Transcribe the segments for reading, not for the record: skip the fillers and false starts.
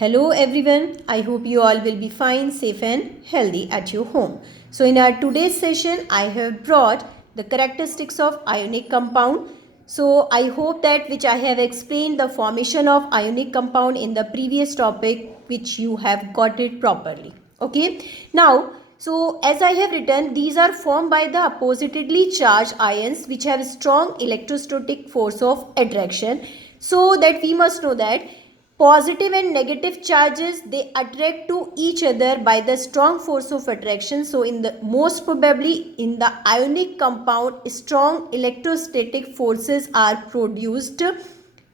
Hello everyone, I hope you all will be fine, safe and healthy at your home. So in our today's session, I have brought the characteristics of ionic compound. So I hope that which I have explained the formation of ionic compound in the previous topic, which you have got it properly. Okay. Now, so as I have written, these are formed by the oppositely charged ions which have strong electrostatic force of attraction. So that we must know that positive and negative charges, they attract to each other by the strong force of attraction. So in the most probably in the ionic compound, strong electrostatic forces are produced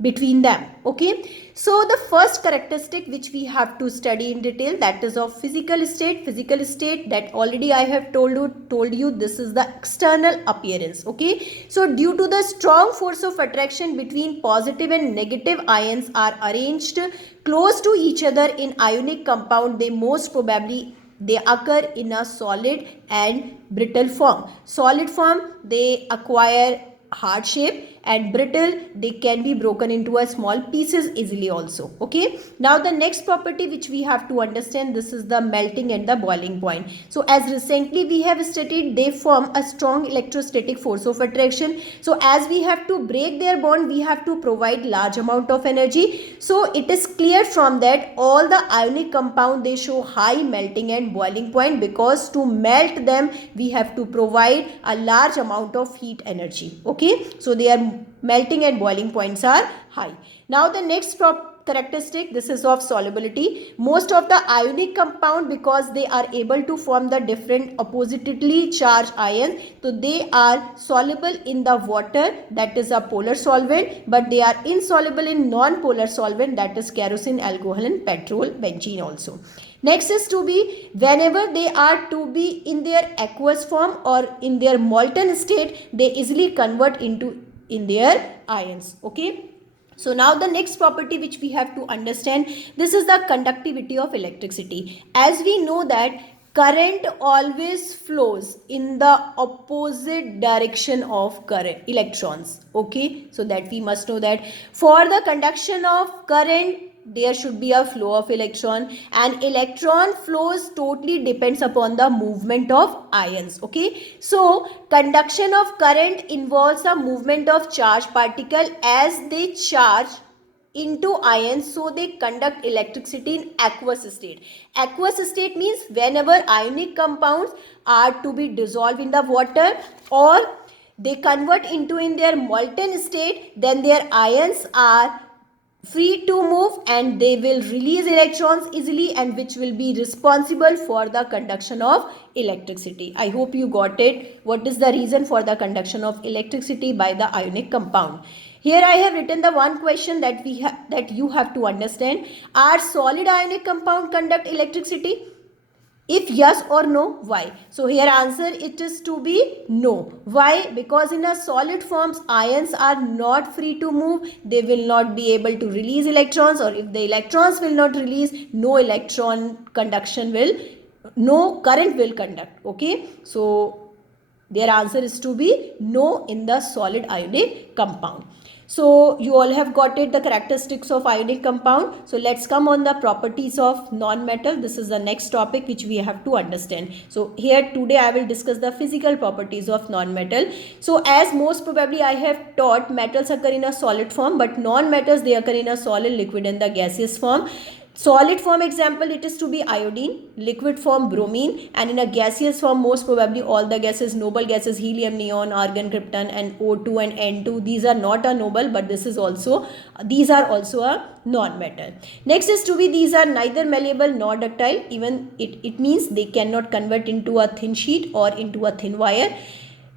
between them. Okay, so the first characteristic which we have to study in detail, that is of physical state, that already I have told you this is the external appearance. Okay, so due to the strong force of attraction between positive and negative ions are arranged close to each other in ionic compound, they most probably they occur in a solid and brittle form. Solid form, they acquire hard shape, and brittle, they can be broken into a small pieces easily also. Okay, now the next property which we have to understand, this is the melting and the boiling point. So as recently we have studied, they form a strong electrostatic force of attraction. So as we have to break their bond, we have to provide large amount of energy. So it is clear from that all the ionic compound, they show high melting and boiling point, because to melt them we have to provide a large amount of heat energy. Okay, so their melting and boiling points are high. Now the next characteristic, this is of solubility. Most of the ionic compound, because they are able to form the different oppositely charged ions, so they are soluble in the water, that is a polar solvent, but they are insoluble in non-polar solvent, that is kerosene, alcohol and petrol, benzene also. Next is to be, whenever they are to be in their aqueous form or in their molten state, they easily convert into in their ions. Okay, so now the next property which we have to understand, this is the conductivity of electricity. As we know that current always flows in the opposite direction of current electrons. Okay, so that we must know that for the conduction of current, there should be a flow of electron, and electron flows totally depends upon the movement of ions. Okay, so conduction of current involves a movement of charged particle as they charge into ions, so they conduct electricity in aqueous state. Aqueous state means whenever ionic compounds are to be dissolved in the water or they convert into in their molten state, then their ions are free to move and they will release electrons easily, and which will be responsible for the conduction of electricity. I hope you got it. What is the reason for the conduction of electricity by the ionic compound? Here I have written the one question that you have to understand. Are solid ionic compound conduct electricity? If yes or no, why? So here answer it is to be no. Why? Because in a solid forms, ions are not free to move. They will not be able to release electrons, or if the electrons will not release, no current will conduct. Okay, so their answer is to be no in the solid ionic compound. So you all have got it, the characteristics of ionic compound. So let's come on the properties of non-metal. This is the next topic which we have to understand. So here today I will discuss the physical properties of non-metal. So as most probably I have taught, metals occur in a solid form, but non-metals, they occur in a solid, liquid and the gaseous form. Solid form example, it is to be iodine, liquid form bromine, and in a gaseous form most probably all the gases, noble gases, helium, neon, argon, krypton and O2 and N2. These are not a noble, but these are also a non-metal. Next is to be, these are neither malleable nor ductile. Even it means they cannot convert into a thin sheet or into a thin wire.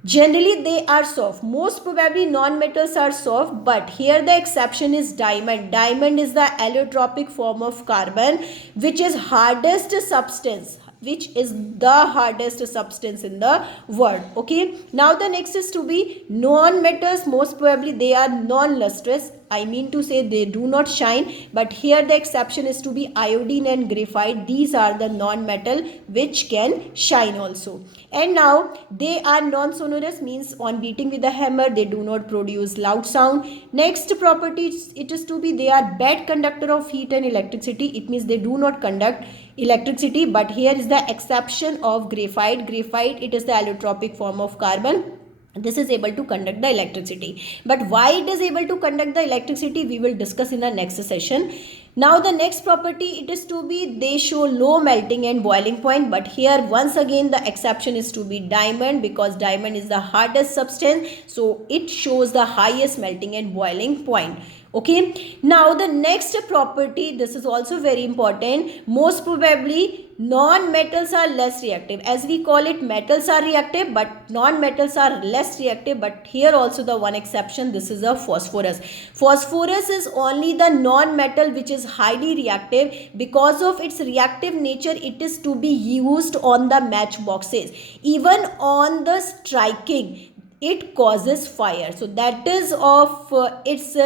Generally they are soft. Most probably non-metals are soft, but here the exception is diamond. Diamond is the allotropic form of carbon, which is hardest substance in the world. Okay, now the next is to be non-metals. Most probably they are non-lustrous. I mean to say they do not shine, but here the exception is to be iodine and graphite. These are the non-metal which can shine also. And now they are non-sonorous, means on beating with the hammer they do not produce loud sound. Next property, it is to be they are bad conductor of heat and electricity. It means they do not conduct electricity, but here is the exception of graphite. Graphite, it is the allotropic form of carbon. This is able to conduct the electricity, but why it is able to conduct the electricity we will discuss in the next session. Now the next property, it is to be they show low melting and boiling point, but here once again the exception is to be diamond, because diamond is the hardest substance, so it shows the highest melting and boiling point. Okay, now the next property, this is also very important. Most probably non-metals are less reactive. As we call it, metals are reactive but non-metals are less reactive, but here also the one exception, this is a phosphorus. Phosphorus is only the non-metal which is highly reactive. Because of its reactive nature, it is to be used on the matchboxes. Even on the striking, it causes fire. So that is of its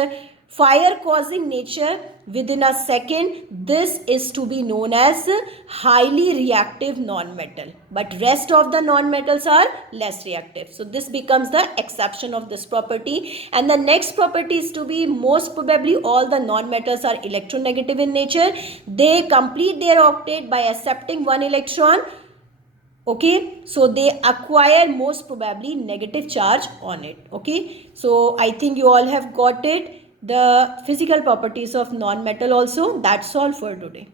fire causing nature within a second. This is to be known as highly reactive non-metal, but rest of the non-metals are less reactive. So this becomes the exception of this property. And the next property is to be most probably all the non-metals are electronegative in nature. They complete their octet by accepting one electron. Okay, so they acquire most probably negative charge on it. Okay, so I think you all have got it, the physical properties of non-metal also. That's all for today.